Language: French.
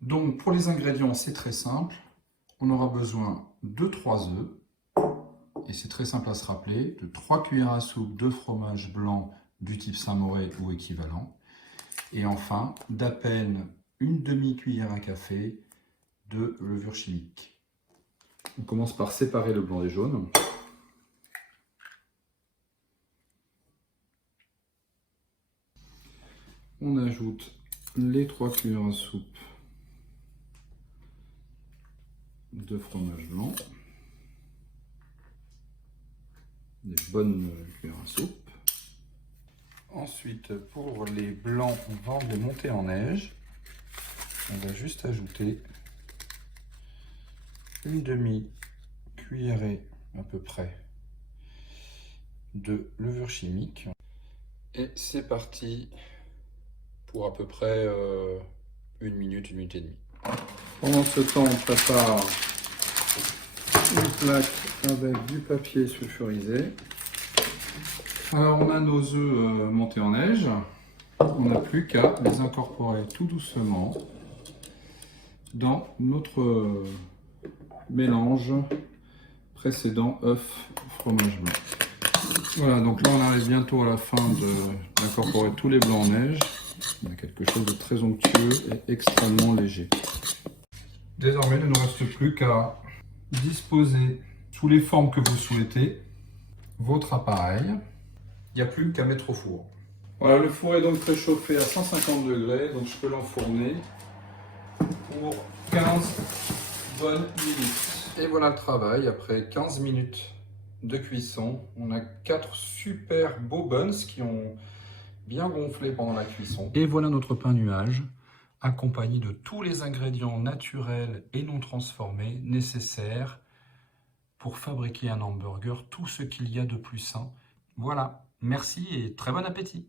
Donc pour les ingrédients, c'est très simple. On aura besoin de 3 œufs, et c'est très simple à se rappeler, de 3 cuillères à soupe de fromage blanc du type Saint-Moré ou équivalent, et enfin d'à peine une demi-cuillère à café de levure chimique. On commence par séparer le blanc des jaunes. On ajoute les 3 cuillères à soupe de fromage blanc, des bonnes cuillères à soupe. Ensuite, pour les blancs, on va les monter en neige. On va juste ajouter une demi-cuillerée à peu près de levure chimique. Et c'est parti pour à peu près 1 minute, 1 minute et demie. Pendant ce temps, on prépare une plaque avec du papier sulfurisé. Alors on a nos œufs montés en neige. On n'a plus qu'à les incorporer tout doucement dans notre mélange précédent œuf fromage blanc. Voilà, donc là on arrive bientôt à la fin d'incorporer tous les blancs en neige. On a quelque chose de très onctueux et extrêmement léger. Désormais, il ne nous reste plus qu'à disposer sous les formes que vous souhaitez votre appareil. Il n'y a plus qu'à mettre au four. Voilà, le four est donc préchauffé à 150 degrés, donc je peux l'enfourner pour 15 bonnes minutes. Et voilà le travail, après 15 minutes de cuisson, on a 4 super beaux buns qui ont bien gonflé pendant la cuisson. Et voilà notre pain nuage, accompagné de tous les ingrédients naturels et non transformés nécessaires pour fabriquer un hamburger, tout ce qu'il y a de plus sain. Voilà, merci et très bon appétit!